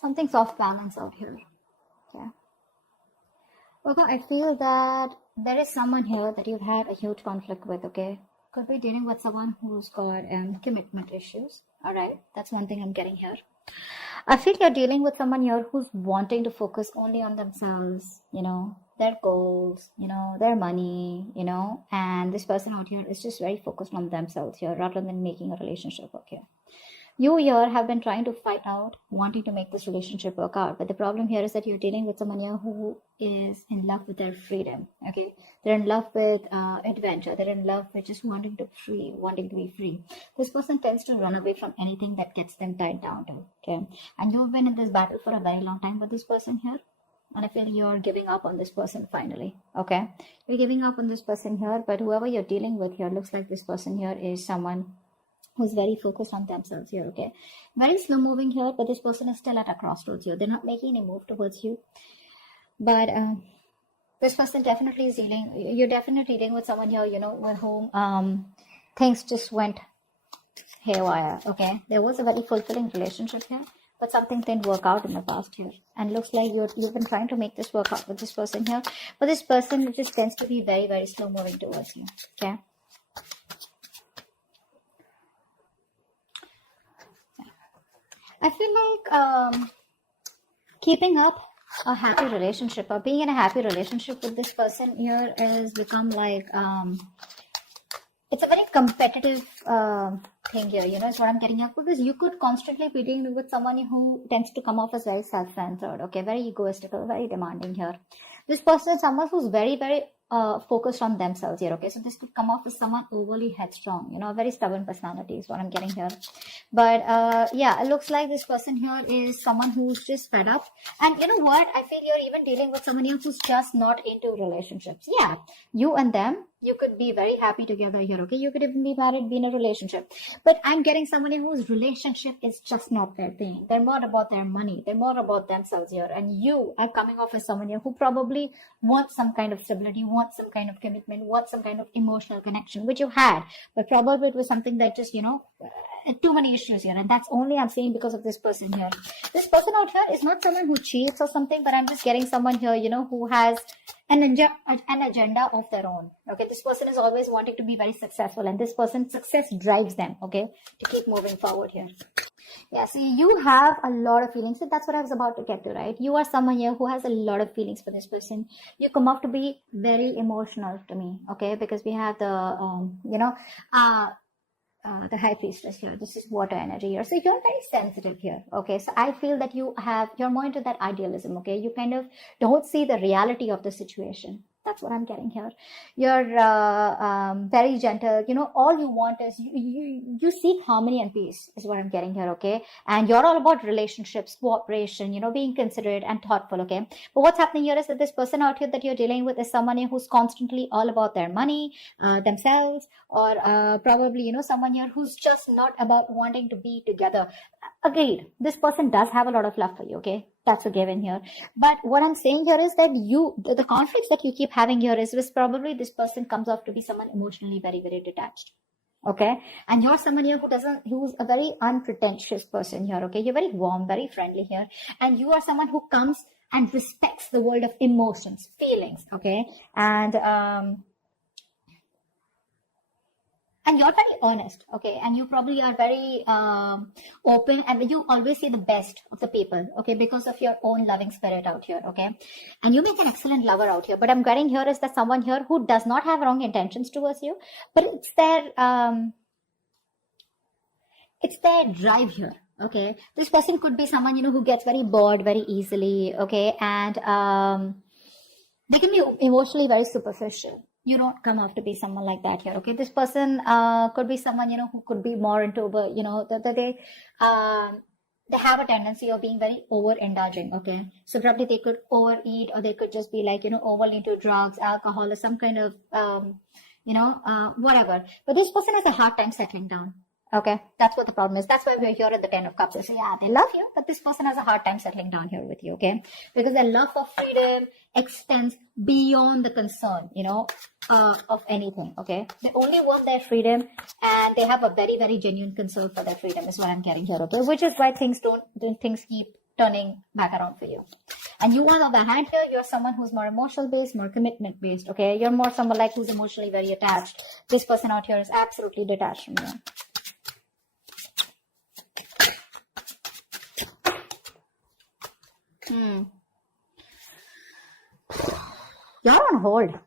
Something's off balance out here. Okay. Virgo, I feel that there is someone here that you've had a huge conflict with, okay? Could be dealing with someone who's got commitment issues. All right, that's one thing I'm getting here. I feel you're dealing with someone here who's wanting to focus only on themselves, their goals, their money, and this person out here is just very focused on themselves here rather than making a relationship work here. You here have been trying to fight out, wanting to make this relationship work out. But the problem here is that you're dealing with someone here who is in love with their freedom. Okay, they're in love with adventure. They're in love with just wanting to be free. This person tends to run away from anything that gets them tied down to. Okay, and you've been in this battle for a very long time with this person here. And I feel you're giving up on this person finally. Okay, you're giving up on this person here. But whoever you're dealing with here looks like this person here is someone who's very focused on themselves here, okay? Very slow moving here, but this person is still at a crossroads here. They're not making any move towards you. But this person definitely is you're definitely dealing with someone here, with whom things just went haywire, okay? There was a very fulfilling relationship here, but something didn't work out in the past here. And looks like you've been trying to make this work out with this person here, but this person just tends to be very, very slow moving towards you, okay? I feel like keeping up a happy relationship or being in a happy relationship with this person here has become like, it's a very competitive thing here, is what I'm getting at, because you could constantly be dealing with someone who tends to come off as very self-centered, okay, very egoistical, very demanding here. This person is someone who's very, very focused on themselves here, okay? So this could come off as someone overly headstrong, a very stubborn personality is what I'm getting here. But yeah, it looks like this person here is someone who's just fed up. And you know what? I feel you're even dealing with someone here who's just not into relationships. Yeah, you and them, you could be very happy together here, okay? You could even be married, be in a relationship. But I'm getting someone whose relationship is just not their thing. They're more about their money. They're more about themselves here. And you are coming off as someone here who probably wants some kind of stability, wants some kind of commitment, wants some kind of emotional connection, which you had. But probably it was something that just, too many issues here. And that's only I'm saying because of this person here. This person out here is not someone who cheats or something, but I'm just getting someone here, who has an agenda of their own. Okay, this person is always wanting to be very successful, and this person's success drives them, okay, to keep moving forward here. Yeah, see, you have a lot of feelings. So that's what I was about to get to, right? You are someone here who has a lot of feelings for this person. You come off to be very emotional to me, okay, because we have the, the high priestess here. This is water energy here. So you're very sensitive here. Okay. So I feel that you're more into that idealism. Okay. You kind of don't see the reality of the situation. That's what I'm getting here. You're very gentle. All you want is you seek harmony and peace is what I'm getting here. Okay. And you're all about relationships, cooperation, being considerate and thoughtful. Okay. But what's happening here is that this person out here that you're dealing with is someone who's constantly all about their money, themselves, or probably, someone here who's just not about wanting to be together. Agreed. This person does have a lot of love for you. Okay. That's a given here. But what I'm saying here is that the conflicts that you keep having here is probably this person comes off to be someone emotionally very, very detached. Okay. And you're someone here who's a very unpretentious person here. Okay. You're very warm, very friendly here. And you are someone who comes and respects the world of emotions, feelings. Okay. And you're very honest, okay? And you probably are very open, and you always see the best of the people, okay? Because of your own loving spirit out here, okay? And you make an excellent lover out here. But I'm getting here is that someone here who does not have wrong intentions towards you, but it's their drive here, okay? This person could be someone, who gets very bored very easily, okay? And they can be emotionally very superficial. You don't come off to be someone like that here, okay? This person could be someone, who could be more into, they have a tendency of being very overindulging, okay? So probably they could overeat, or they could just be like, overly into drugs, alcohol, or some kind of, whatever. But this person has a hard time settling down. Okay, that's what the problem is. That's why we're here at the 10 of Cups. So yeah, they love you, but this person has a hard time settling down here with you, okay? Because their love for freedom extends beyond the concern, of anything, okay? They only want their freedom, and they have a very, very genuine concern for their freedom is what I'm getting here, okay? Which is why things keep turning back around for you. And you, on the other hand, here, you're someone who's more emotional based, more commitment based, okay? You're more someone like who's emotionally very attached. This person out here is absolutely detached from you. You're on hold.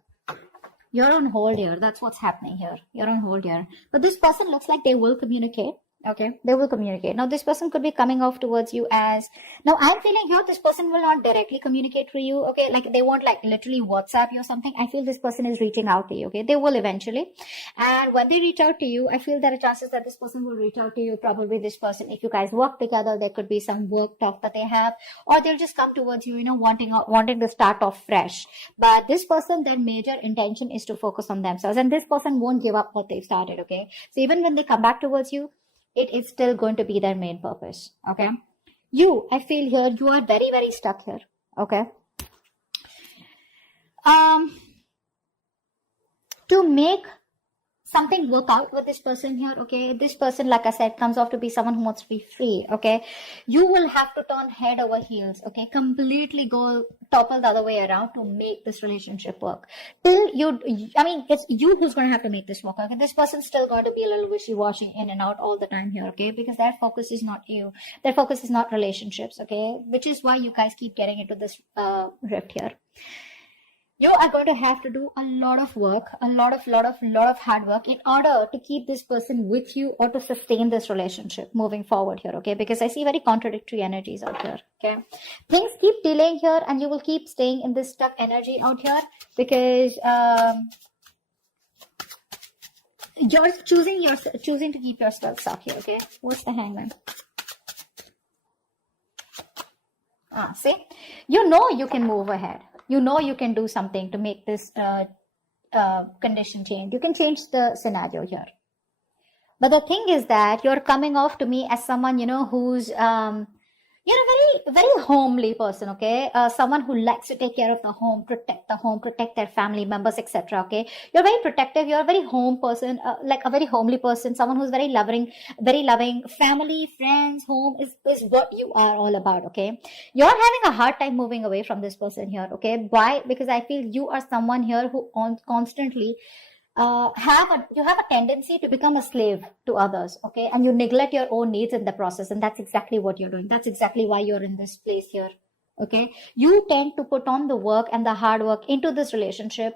You're on hold here. That's what's happening here. You're on hold here. But this person looks like they will communicate. Okay, they will communicate. Now, this person could be coming off towards you as, now I'm feeling here, this person will not directly communicate for you. Okay, like they won't like literally WhatsApp you or something. I feel this person is reaching out to you. Okay, they will eventually. And when they reach out to you, I feel there are chances that this person will reach out to you. Probably this person, if you guys work together, there could be some work talk that they have, or they'll just come towards you, wanting to start off fresh. But this person, their major intention is to focus on themselves, and this person won't give up what they've started. Okay, so even when they come back towards you, it is still going to be their main purpose. Okay, I feel here, you are very, very stuck here. Okay, to make something work out with this person here, okay, this person, like I said, comes off to be someone who wants to be free. Okay, you will have to turn head over heels. Okay, completely go topple the other way around to make this relationship work. It's you who's going to have to make this work. Okay, this person's still going to be a little wishy-washy in and out all the time here. Okay, because their focus is not you, their focus is not relationships. Okay, which is why you guys keep getting into this rift here. You are going to have to do a lot of work, a lot of hard work in order to keep this person with you or to sustain this relationship moving forward here, okay? Because I see very contradictory energies out here, okay? Things keep delaying here and you will keep staying in this stuck energy out here because you're choosing to keep yourself stuck here, okay? What's the Hangman? See? You can move ahead. You can do something to make this condition change. You can change the scenario here. But the thing is that you're coming off to me as someone, who's, very, very homely person, okay? Someone who likes to take care of the home, protect their family members, etc., okay? You're very protective. You're a very home person, like a very homely person, someone who's very loving, family, friends, home is what you are all about, okay? You're having a hard time moving away from this person here, okay? Why? Because I feel you are someone here who constantly you have a tendency to become a slave to others, okay? And you neglect your own needs in the process, and that's exactly what you're doing. That's exactly why you're in this place here, okay? You tend to put on the work and the hard work into this relationship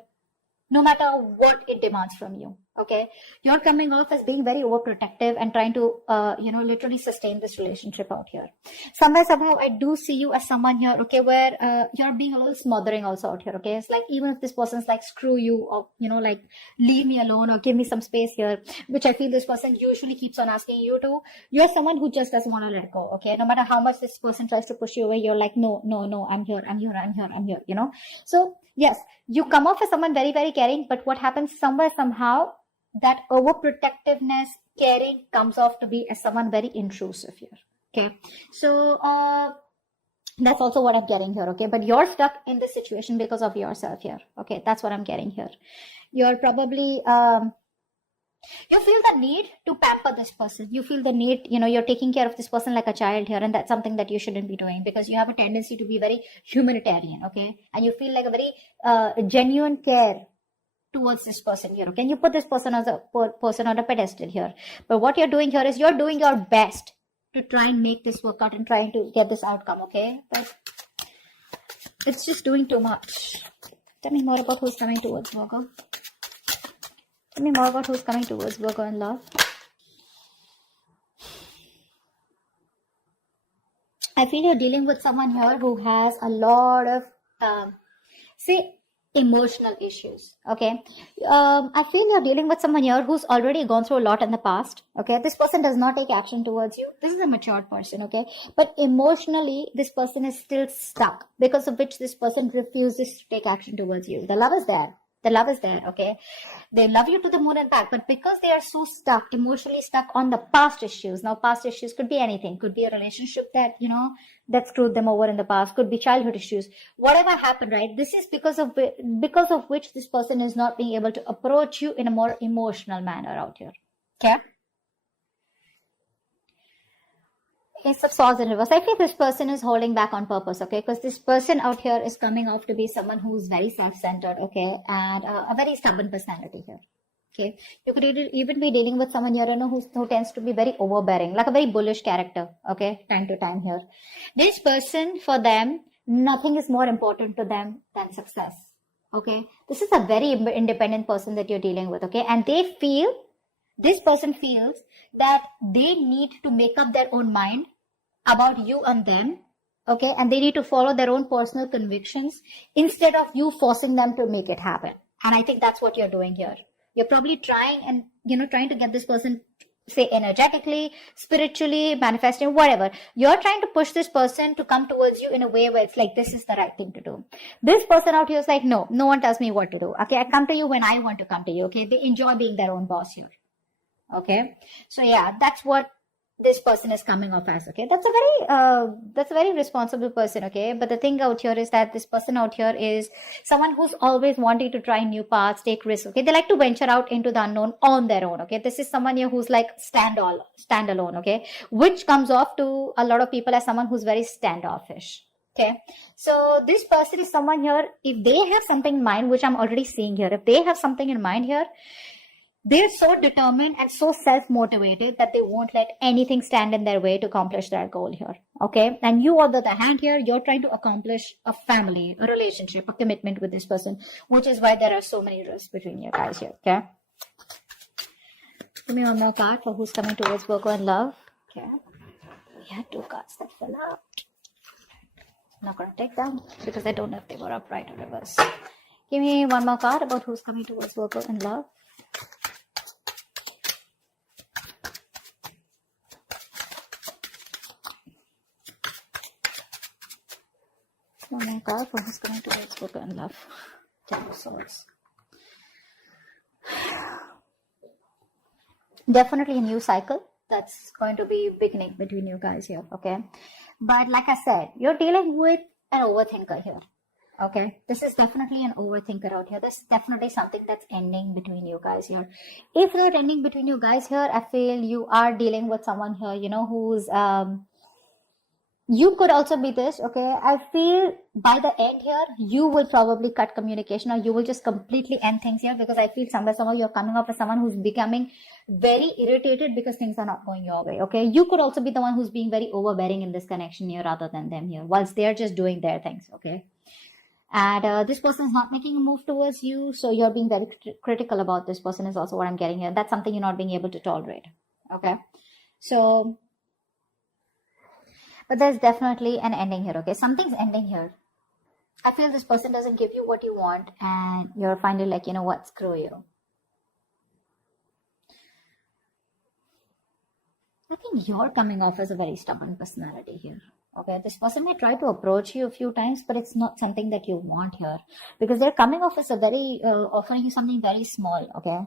no matter what it demands from you, okay? You're coming off as being very overprotective and trying to, literally sustain this relationship out here. Somehow, I do see you as someone here, okay, where you're being a little smothering also out here, okay? It's like, even if this person's like, screw you, or, like, leave me alone or give me some space here, which I feel this person usually keeps on asking you to, you're someone who just doesn't want to let go, okay? No matter how much this person tries to push you away, you're like, no, I'm here, So, yes, you come off as someone very, very caring, but what happens somehow, that overprotectiveness, caring comes off to be as someone very intrusive here, okay? So, that's also what I'm getting here, okay? But you're stuck in this situation because of yourself here, okay? That's what I'm getting here. You're probably, you feel the need to pamper this person. You feel the need, you're taking care of this person like a child here, and that's something that you shouldn't be doing because you have a tendency to be very humanitarian, okay? And you feel like a very genuine care towards this person here, okay? And you put this person as a person on a pedestal here. But what you're doing here is you're doing your best to try and make this work out and trying to get this outcome, okay? But it's just doing too much. Tell me more about who's coming towards Virgo. Tell me more about who's coming towards Virgo in love. I feel you're dealing with someone here who has a lot of, emotional issues, okay? I feel you're dealing with someone here who's already gone through a lot in the past, okay? This person does not take action towards you. This is a matured person, okay? But emotionally, this person is still stuck, because of which this person refuses to take action towards you. The love is there. Okay? They love you to the moon and back, but because they are so stuck, emotionally stuck on the past issues. Now, past issues could be anything. Could be a relationship that, that screwed them over in the past. Could be childhood issues. Whatever happened, right? This is because of which this person is not being able to approach you in a more emotional manner out here. Okay? Ace of Swords in reverse. I feel this person is holding back on purpose, okay? Because this person out here is coming off to be someone who's very self-centered, okay? And a very stubborn personality here. Okay, you could even be dealing with someone here, who tends to be very overbearing, like a very bullish character. Okay, time to time here. This person, for them, nothing is more important to them than success. Okay, this is a very independent person that you're dealing with. Okay, and this person feels that they need to make up their own mind about you and them. Okay, and they need to follow their own personal convictions instead of you forcing them to make it happen. And I think that's what you're doing here. You're probably trying to get this person, say, energetically, spiritually, manifesting, whatever. You're trying to push this person to come towards you in a way where it's like, this is the right thing to do. This person out here is like, no one tells me what to do. Okay, I come to you when I want to come to you. Okay, they enjoy being their own boss here. Okay, so yeah, that's what this person is coming off as. Okay, that's a very responsible person. Okay, but the thing out here is that this person out here is someone who's always wanting to try new paths, take risks. Okay, they like to venture out into the unknown on their own. Okay, this is someone here who's like standalone. Okay, which comes off to a lot of people as someone who's very standoffish. Okay, so this person is someone here, if they have something in mind, which I'm already seeing here, if they have something in mind here, they're so determined and so self-motivated that they won't let anything stand in their way to accomplish their goal here. Okay. And you, on the other hand here, you're trying to accomplish a family, a relationship, a commitment with this person, which is why there are so many risks between you guys here. Okay. Give me one more card for who's coming towards Virgo and love. Okay. We had 2 cards that fell out. I'm not going to take them because I don't know if they were upright or reverse. Give me one more card about who's coming towards Virgo and love. One more card for who's coming towards Virgo and love. 10 of Swords. Definitely a new cycle that's going to be beginning between you guys here, okay? But like I said, you're dealing with an overthinker here, okay? This is definitely an overthinker out here. This is definitely something that's ending between you guys here. If not ending between you guys here, I feel you are dealing with someone here, who's you could also be this, okay? I feel by the end here, you will probably cut communication, or you will just completely end things here, because I feel somewhere you're coming off as someone who's becoming very irritated because things are not going your way, okay? You could also be the one who's being very overbearing in this connection here rather than them here, whilst they're just doing their things, okay? And this person is not making a move towards you, so you're being very critical about this person is also what I'm getting here. That's something you're not being able to tolerate, okay? So... but there's definitely an ending here, okay? Something's ending here. I feel this person doesn't give you what you want, and you're finally like, you know what, screw you. I think you're coming off as a very stubborn personality here, okay? This person may try to approach you a few times, but it's not something that you want here, because they're coming off as a very, offering you something very small, okay?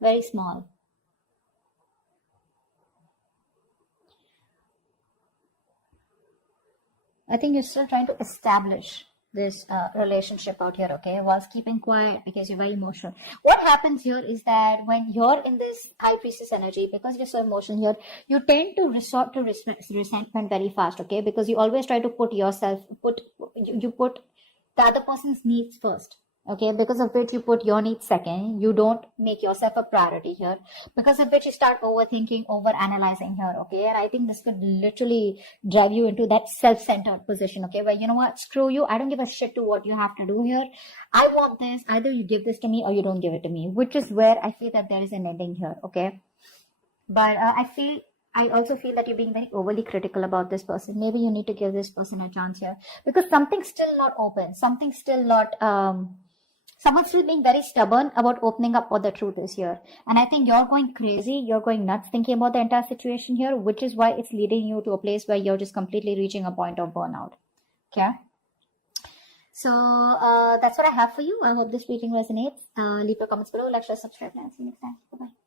Very small. I think you're still trying to establish this relationship out here, okay, whilst keeping quiet because you're very emotional. What happens here is that when you're in this High Priestess energy, because you're so emotional here, you tend to resort to resentment very fast, okay, because you always try to put the other person's needs first, okay, because of which you put your needs second. You don't make yourself a priority here, because of which you start overthinking, over-analyzing here, okay? And I think this could literally drive you into that self-centered position, okay, where, you know what, screw you, I don't give a shit to what you have to do here. I want this, either you give this to me or you don't give it to me, which is where I feel that there is an ending here, okay? But I also feel that you're being very overly critical about this person. Maybe you need to give this person a chance here, because something's still not open, something's still not... someone's still being very stubborn about opening up what the truth is here. And I think you're going crazy. You're going nuts thinking about the entire situation here, which is why it's leading you to a place where you're just completely reaching a point of burnout. Okay. So that's what I have for you. I hope this reading resonates. Leave your comments below. Like, share, subscribe, and see you next time. Bye-bye.